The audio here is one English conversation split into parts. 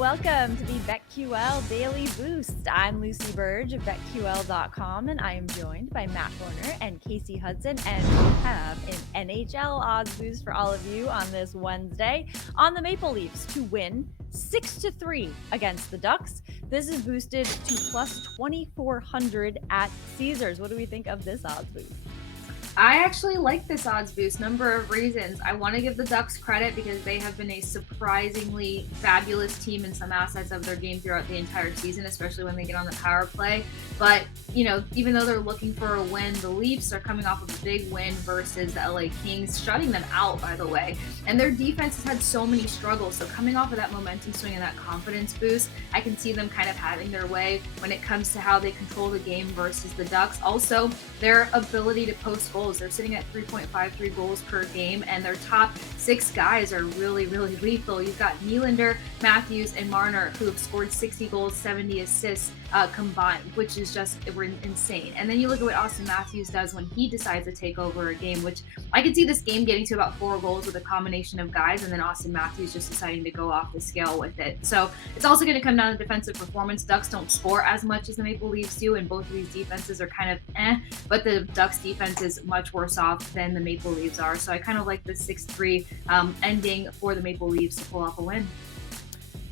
welcome to the BetQL Daily Boost. I'm Lucy Burge of BetQL.com, and I am joined by Matt Horner and Casey Hudson, and we have an NHL odds boost for all of you on this Wednesday on the Maple Leafs to win 6-3 against the Ducks. This is boosted to plus 2,400 at Caesars. What do we think of this odds boost? I actually like this odds boost. Number of reasons. I want to give the Ducks credit because they have been a surprisingly fabulous team in some aspects of their game throughout the entire season, especially when they get on the power play. But, even though they're looking for a win, the Leafs are coming off of a big win versus the LA Kings, shutting them out, by the way. And their defense has had so many struggles. So coming off of that momentum swing and that confidence boost, I can see them kind of having their way when it comes to how they control the game versus the Ducks. Also, their ability to post goals. They're sitting at 3.53 goals per game, and their top six guys are really, really lethal. You've got Nylander, Matthews, and Marner, who have scored 60 goals, 70 assists combined, which is just insane. And then you look at what Austin Matthews does when he decides to take over a game, which I could see this game getting to about 4 goals with a combination of guys, and then Austin Matthews just deciding to go off the scale with it. So it's also going to come down to defensive performance. Ducks don't score as much as the Maple Leafs do, and both of these defenses are kind of but the Ducks defense is much worse off than the Maple Leafs are. So I kind of like the 6-3 ending for the Maple Leafs to pull off a win.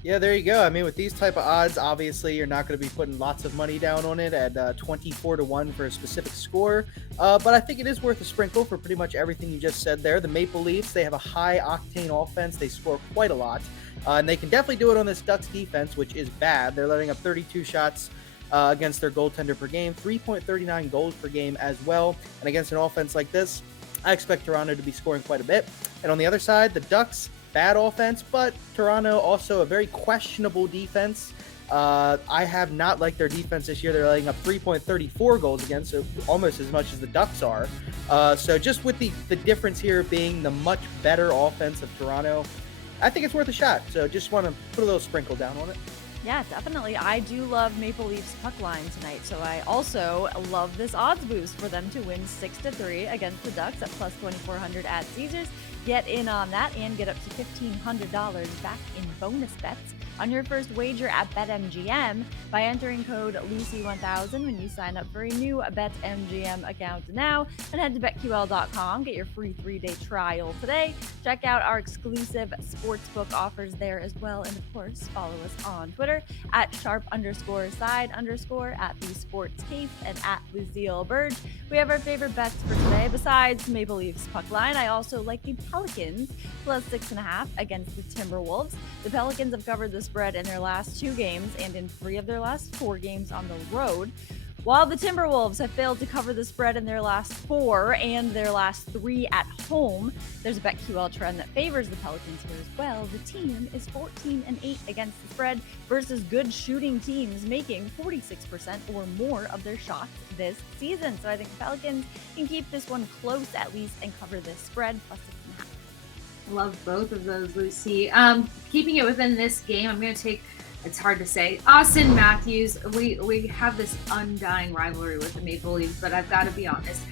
Yeah, there you go. I mean, with these type of odds, obviously you're not going to be putting lots of money down on it at 24-1 for a specific score. But I think it is worth a sprinkle for pretty much everything you just said there. The Maple Leafs, they have a high octane offense. They score quite a lot. And they can definitely do it on this Ducks defense, which is bad. They're letting up 32 shots against their goaltender per game, 3.39 goals per game as well. And against an offense like this, I expect Toronto to be scoring quite a bit. And on the other side, the Ducks, bad offense, but Toronto also a very questionable defense. I have not liked their defense this year. They're letting up 3.34 goals against, so almost as much as the Ducks are. So just with the difference here being the much better offense of Toronto, I think it's worth a shot. So just want to put a little sprinkle down on it. Yeah, definitely. I do love Maple Leafs puck line tonight, so I also love this odds boost for them to win 6-3 against the Ducks at plus 2,400 at Caesars. Get in on that and get up to $1,500 back in bonus bets on your first wager at BetMGM by entering code Lucy1000 when you sign up for a new BetMGM account now, and head to BetQL.com. Get your free 3-day trial today. Check out our exclusive sportsbook offers there as well. And of course, follow us on Twitter at @sharp_side_ at the Sports Case and at Lucille Burge. We have our favorite bets for today. Besides Maple Leafs puck line, I also like the Pelicans plus 6.5 against the Timberwolves. The Pelicans have covered the spread in their last 2 games and in 3 of their last 4 games on the road, while the Timberwolves have failed to cover the spread in their last 4 and their last 3 at home. There's a BetQL trend that favors the Pelicans here as well. The team is 14-8 against the spread versus good shooting teams, making 46% or more of their shots this season. So I think the Pelicans can keep this one close at least and cover this spread plus 6.5. Love both of those, Lucy. Keeping it within this game, I'm going to take, it's hard to say, Austin Matthews. We have this undying rivalry with the Maple Leafs, but I've got to be honest.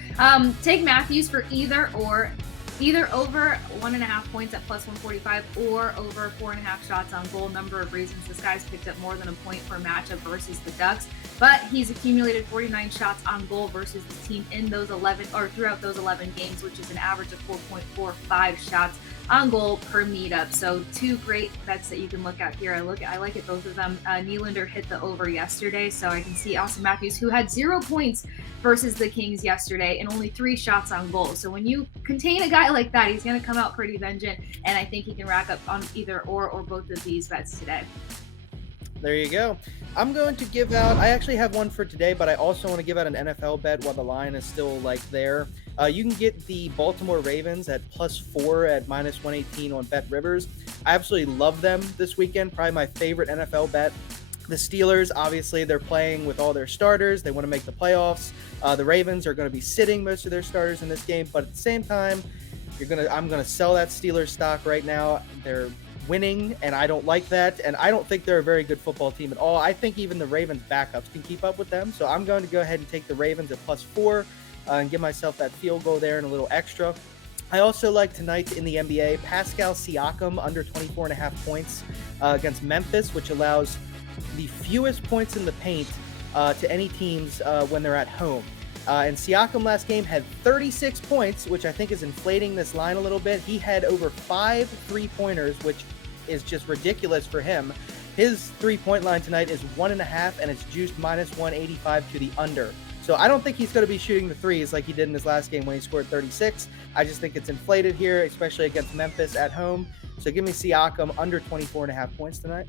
Take Matthews for either over 1.5 points at plus 145 or over 4.5 shots on goal. Number of reasons. This guy's picked up more than a point per matchup versus the Ducks, but he's accumulated 49 shots on goal versus the team in those 11 or throughout those 11 games, which is an average of 4.45 shots on goal per meetup. So 2 great bets that you can look at here. I like it, both of them. Nylander hit the over yesterday, so I can see Austin Matthews, who had 0 points versus the Kings yesterday and only 3 shots on goal. So when you contain a guy like that, he's going to come out pretty vengeant, and I think he can rack up on either or both of these bets today. There you go. I'm going to give out, I actually have one for today, but I also want to give out an NFL bet while the line is still there. You can get the Baltimore Ravens at +4 at -118 on Bet Rivers. I absolutely love them this weekend. Probably my favorite NFL bet. The Steelers, obviously, they're playing with all their starters. They want to make the playoffs. The Ravens are going to be sitting most of their starters in this game, but at the same time, I'm going to sell that Steelers stock right now. They're winning, and I don't like that, and I don't think they're a very good football team at all. I think even the Ravens backups can keep up with them, so I'm going to go ahead and take the Ravens at +4 and give myself that field goal there and a little extra. I also like tonight in the NBA, Pascal Siakam under 24.5 points against Memphis, which allows the fewest points in the paint to any teams when they're at home. And Siakam last game had 36 points, which I think is inflating this line a little bit. He had over 5 3-pointers, which is just ridiculous for him. His 3-point line tonight is 1.5, and it's juiced minus 185 to the under. So I don't think he's going to be shooting the threes like he did in his last game when he scored 36. I just think it's inflated here, especially against Memphis at home. So give me Siakam under 24.5 points tonight.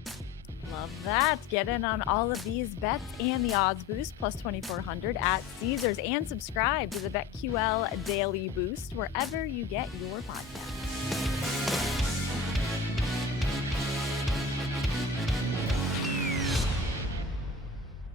Love that. Get in on all of these bets and the odds boost plus 2400 at Caesars, and subscribe to the BetQL Daily Boost wherever you get your podcast.